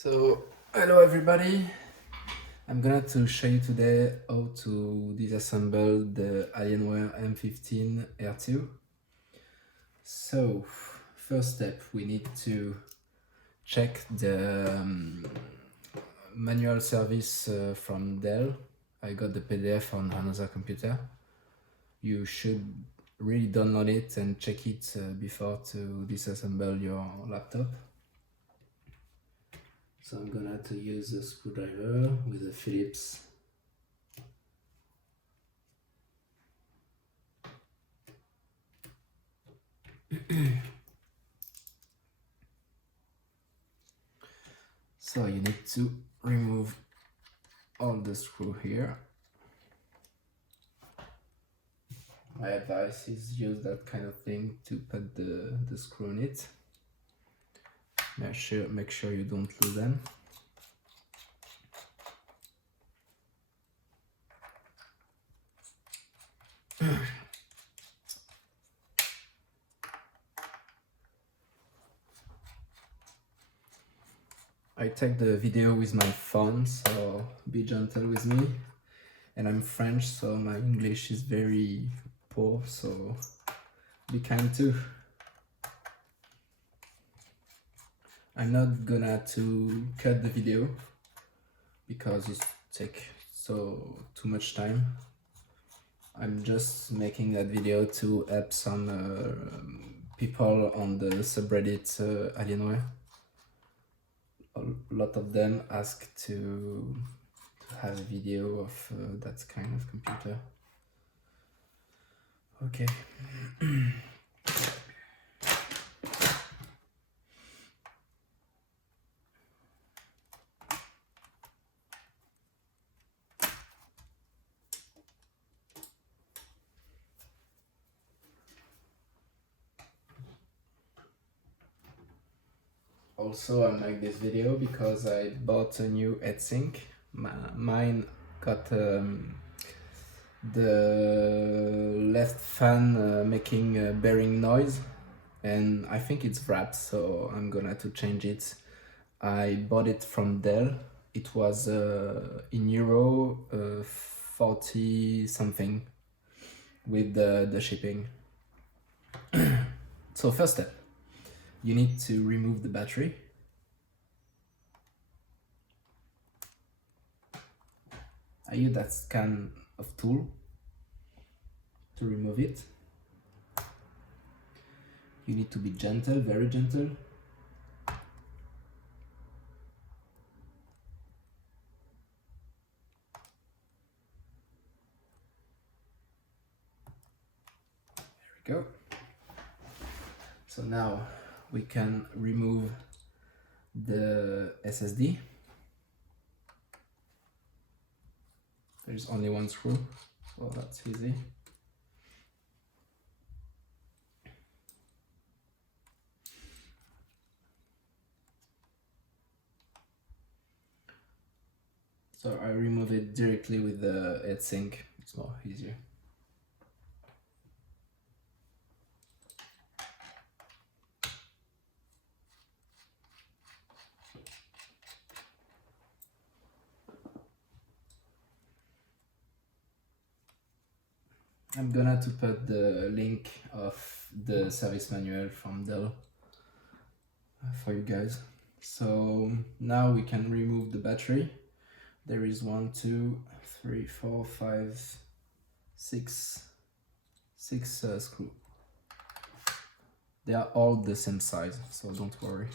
So, hello everybody, I'm gonna to show you today how to disassemble the Alienware M15 R2. So, first step, we need to check the manual service from Dell. I got the PDF on another computer. You should really download it and check it before to disassemble your laptop. So I'm gonna have to use a screwdriver with a Phillips. So you need to remove all the screw here. My advice is use that kind of thing to put the screw in it. Make sure you don't lose them. I take the video with my phone, so be gentle with me. And I'm French, so my English is very poor, so be kind too. I'm not gonna to cut the video because it takes too much time. I'm just making that video to help some people on the subreddit Alienware. A lot of them ask to have a video of that kind of computer. Okay. Also, I make this video because I bought a new heatsink. Mine got the left fan making bearing noise, and I think it's wrapped, so I'm gonna to change it. I bought it from Dell. It was in euro 40 something with the shipping. So first step, you need to remove the battery. I use that kind of tool to remove it. You need to be gentle, very gentle. There we go. So now we can remove the SSD. There's only one screw, so that's easy. So I remove it directly with the heatsink, it's more easier. I'm gonna to put the link of the service manual from Dell for you guys. So now we can remove the battery. There is 1, 2, 3, 4, 5, 6 screws. They are all the same size, so don't worry.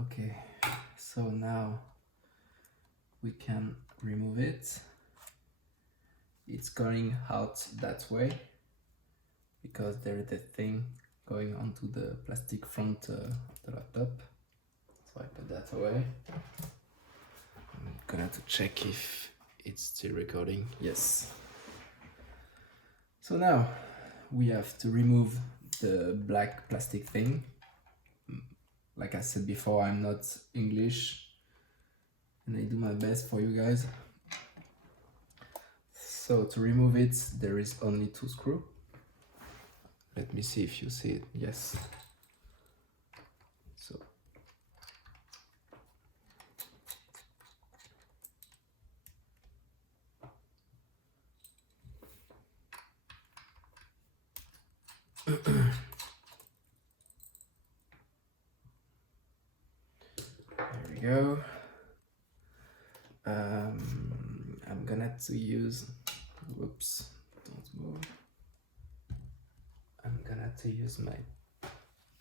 Okay, So now we can remove it. It's going out that way because there is a thing going onto the plastic front of the laptop. So I put that away. I'm gonna have to check if it's still recording. Yes. So now we have to remove the black plastic thing. Like I said before, I'm not English and I do my best for you guys. So to remove it, there is only 2 screws. Let me see if you see it. Yes. So there we go. I'm gonna have to use, whoops, don't move. I'm gonna have to use my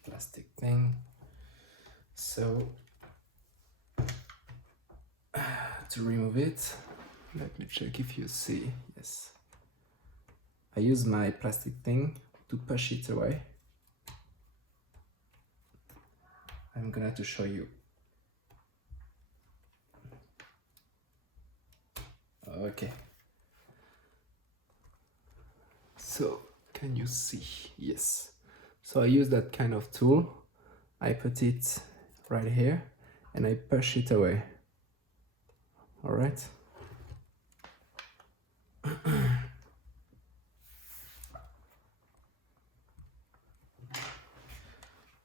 plastic thing. So to remove it, let me check if you see. Yes. I use my plastic thing to push it away. I'm gonna have to show you. Okay. So, can you see? Yes. So I use that kind of tool. I put it right here and I push it away. All right.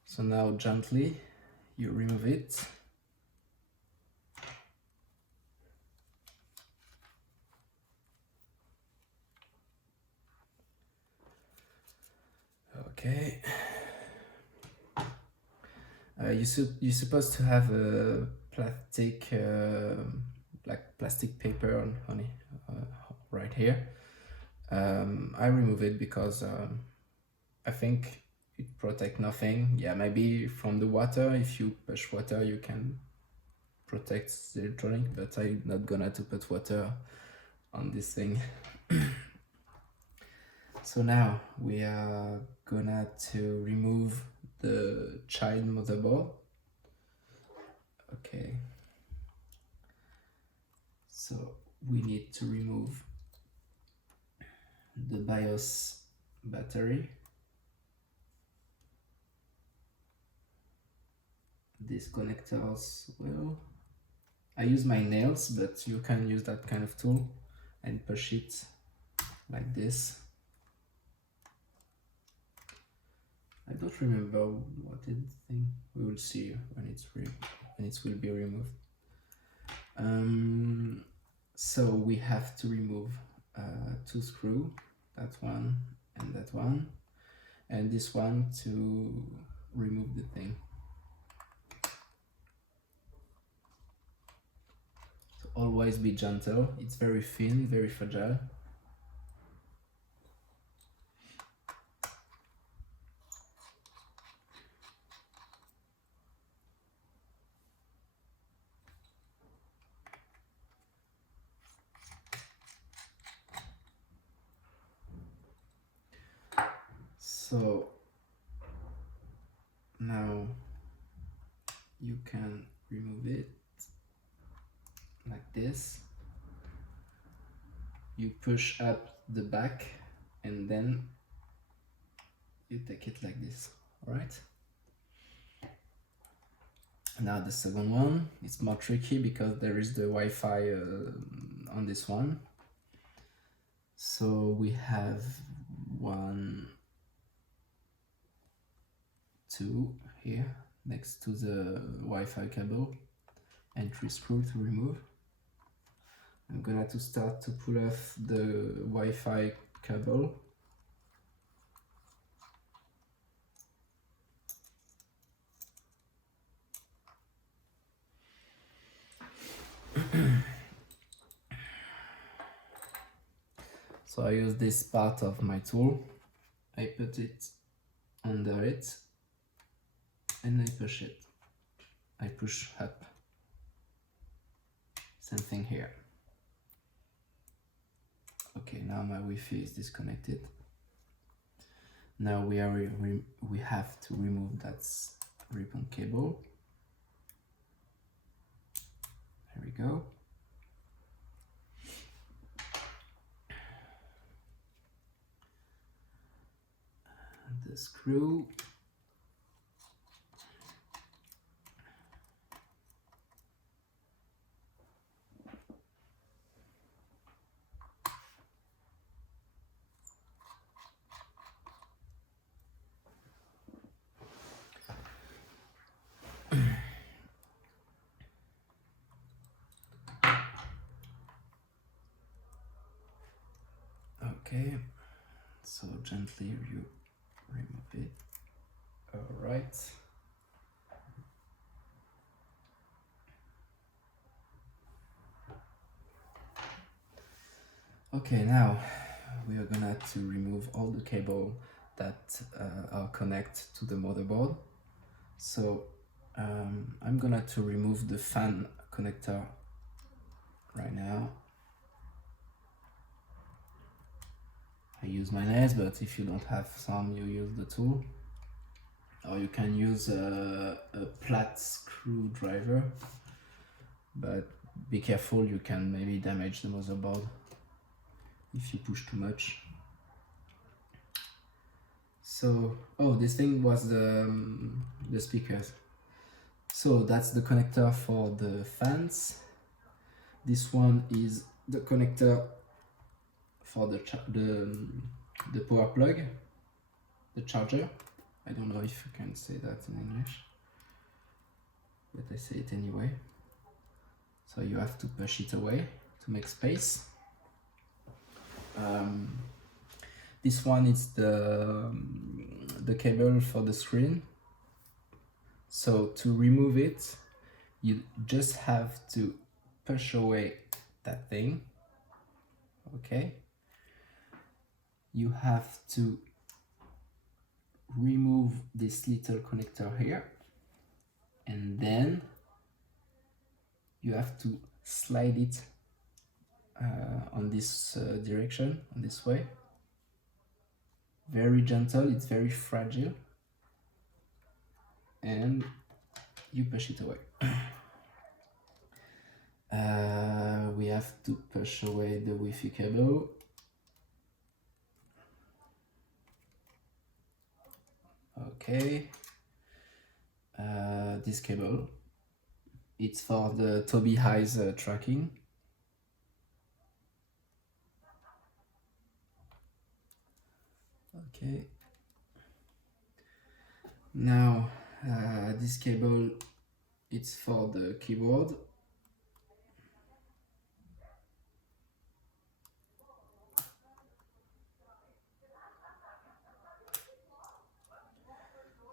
So now gently you remove it. Okay. You're supposed to have a plastic, like plastic paper on it, right here. I remove it because I think it protects nothing. Yeah, maybe from the water. If you push water, you can protect the electronic, but I'm not gonna to put water on this thing. So now we are gonna to remove the child motherboard. Okay. So we need to remove the BIOS battery. These connectors will. I use my nails, but you can use that kind of tool and push it like this. I don't remember what is the thing. We will see when it will be removed. So we have to remove 2 screws, that one and that one, and this one to remove the thing. So always be gentle. It's very thin, very fragile. So now you can remove it like this. You push up the back and then you take it like this. All right. Now the second one, it's more tricky because there is the Wi-Fi on this one. So we have 1, 2 here next to the Wi-Fi cable and 3 screws to remove. I'm gonna have to start to pull off the Wi-Fi cable. So I use this part of my tool. I put it under it and I push it. I push up Same thing here. Okay, now my Wi-Fi is disconnected. Now we have to remove that ribbon cable. There we go. And the screw. Okay, so gently you remove it. All right. Okay, now we are gonna to remove all the cable that are connected to the motherboard. So I'm gonna to remove the fan connector right now. I use my nails, but if you don't have some, you use the tool. Or you can use a flat screwdriver, but be careful, you can maybe damage the motherboard if you push too much. So, oh, this thing was the speakers. So that's the connector for the fans. This one is the connector for the power plug, the charger. I don't know if you can say that in English, but I say it anyway. So you have to push it away to make space. This one is the cable for the screen. So to remove it, you just have to push away that thing. Okay. You have to remove this little connector here, and then you have to slide it on this direction, on this way. Very gentle, it's very fragile, and you push it away. We have to push away the Wi-Fi cable. Okay. This cable, it's for the Tobii Eyes tracking. Okay. Now this cable, it's for the keyboard.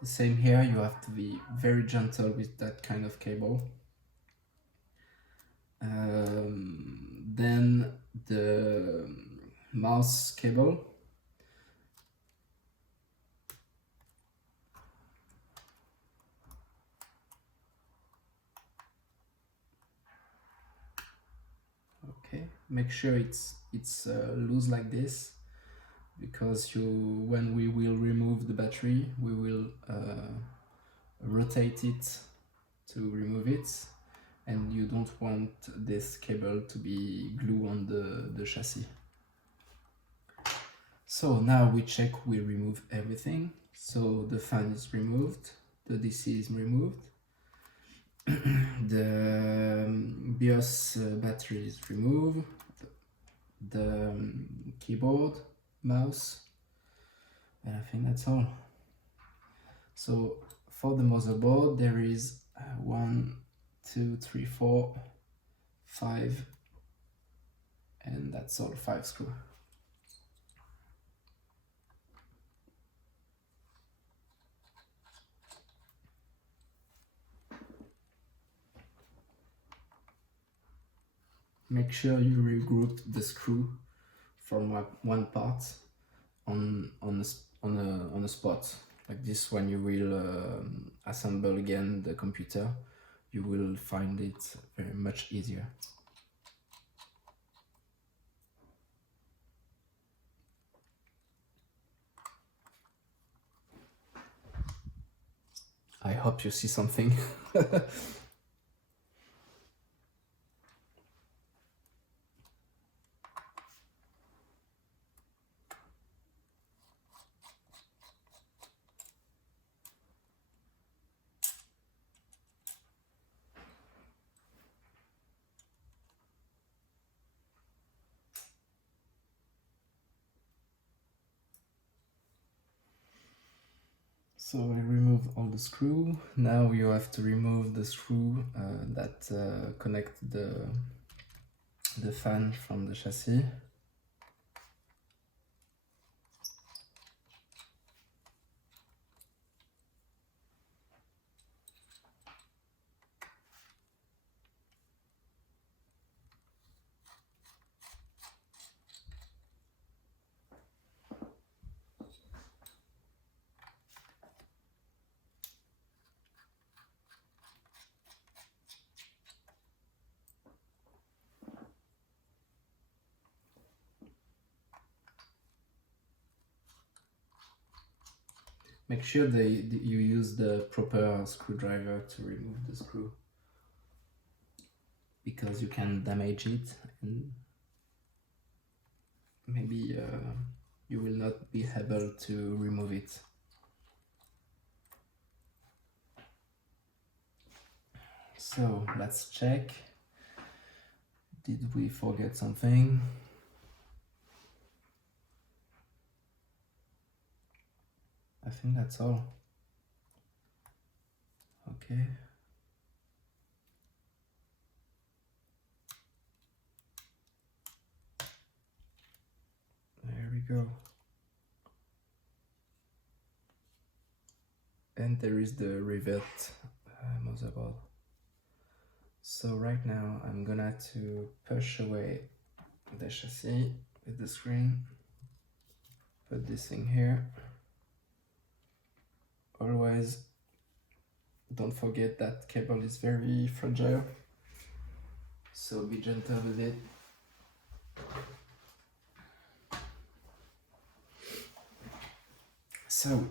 Same here, you have to be very gentle with that kind of cable. Then the mouse cable. Okay, make sure it's loose like this, because when we will remove the battery, we will rotate it to remove it, and you don't want this cable to be glued on the chassis. So now we check, we remove everything. So the fan is removed, the DC is removed, the BIOS battery is removed, the keyboard, mouse, and I think that's all. So for the motherboard, there is 1, 2, 3, 4, 5, and that's all, 5 screws. Make sure you regroup the screw from one part on a spot. Like this, when you will assemble again the computer, you will find it very much easier. I hope you see something. So I remove all the screw. Now you have to remove the screw that connect the fan from the chassis. Make sure you use the proper screwdriver to remove the screw, because you can damage it and maybe you will not be able to remove it. So let's check. Did we forget something? I think that's all. Okay. There we go. And there is the rivet motherboard. So right now I'm gonna to push away the chassis with the screen. Put this thing here. Always don't forget that cable is very fragile, so be gentle with it. So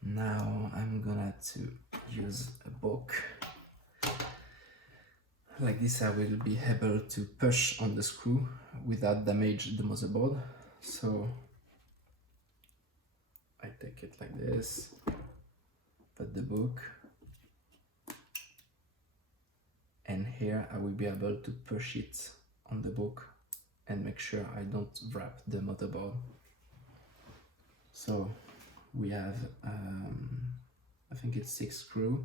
now I'm gonna to use a book. Like this I will be able to push on the screw without damage the motherboard. So I take it like this, put the book, and here I will be able to push it on the book and make sure I don't wrap the motherboard. So we have, I think it's 6 screws.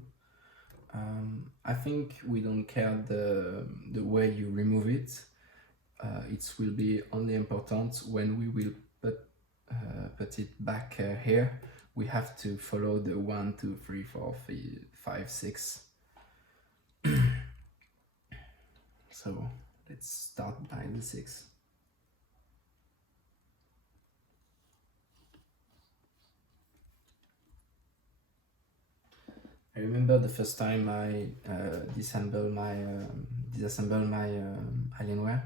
I think we don't care the way you remove it. It will be only important when we will put it back here. We have to follow the 1, 2, 3, 4, 5, 6. So let's start by the 6. I remember the first time I disassembled my Alienware.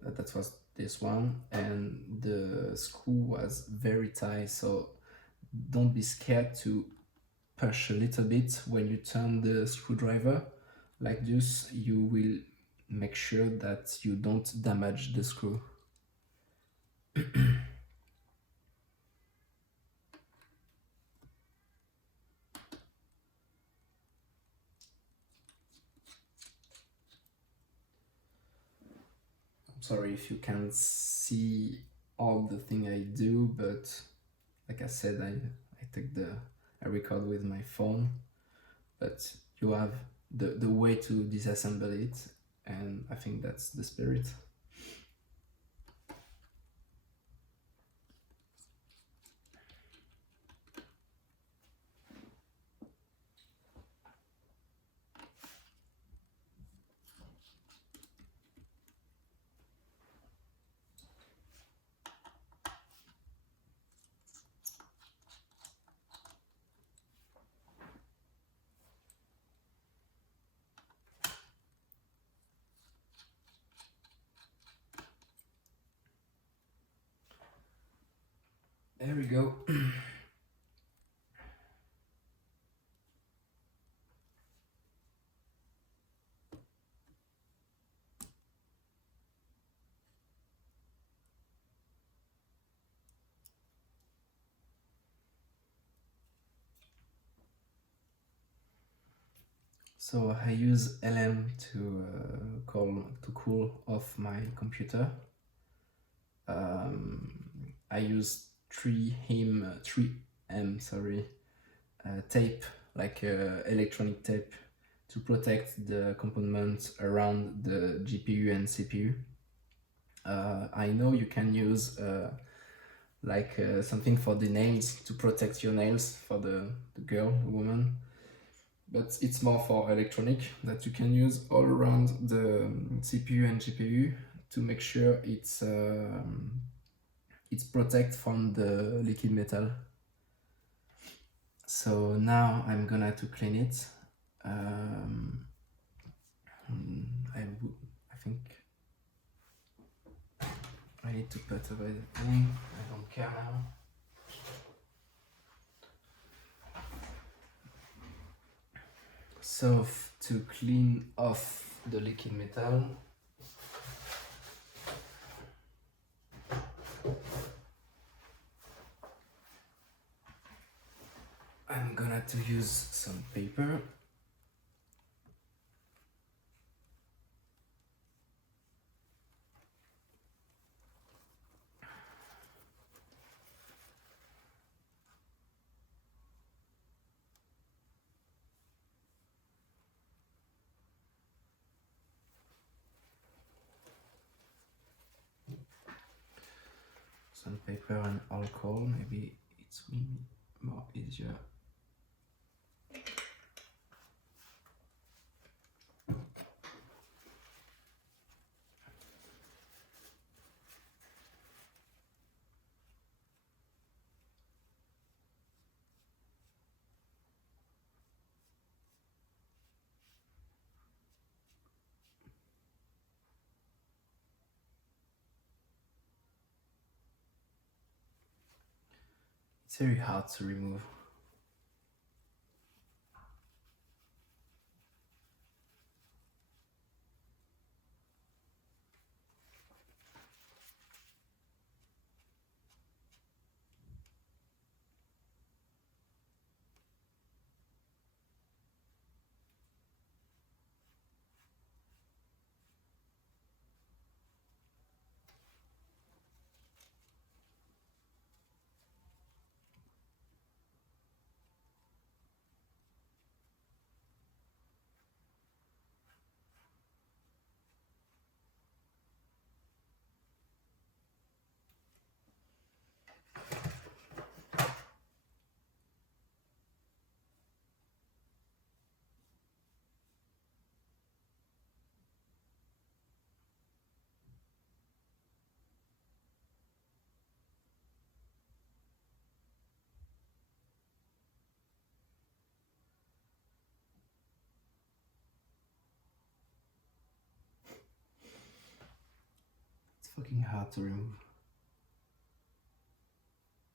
That was this one, and the screw was very tight, so don't be scared to push a little bit when you turn the screwdriver. Like this, you will make sure that you don't damage the screw. Sorry if you can't see all the thing I do, but like I said, I record with my phone, but you have the way to disassemble it, and I think that's the spirit. we go. So I use LM to cool off my computer. I use 3M tape, like electronic tape, to protect the components around the GPU and CPU. I know you can use something for the nails to protect your nails for the girl, the woman, but it's more for electronic that you can use all around the CPU and GPU to make sure it's protect from the liquid metal. So now I'm gonna to clean it. I think I need to put away the thing. I don't care now. So to clean off the liquid metal, I'm gonna to use some paper. Some paper and alcohol, maybe it's more easier. It's very hard to remove. It's fucking hard to remove.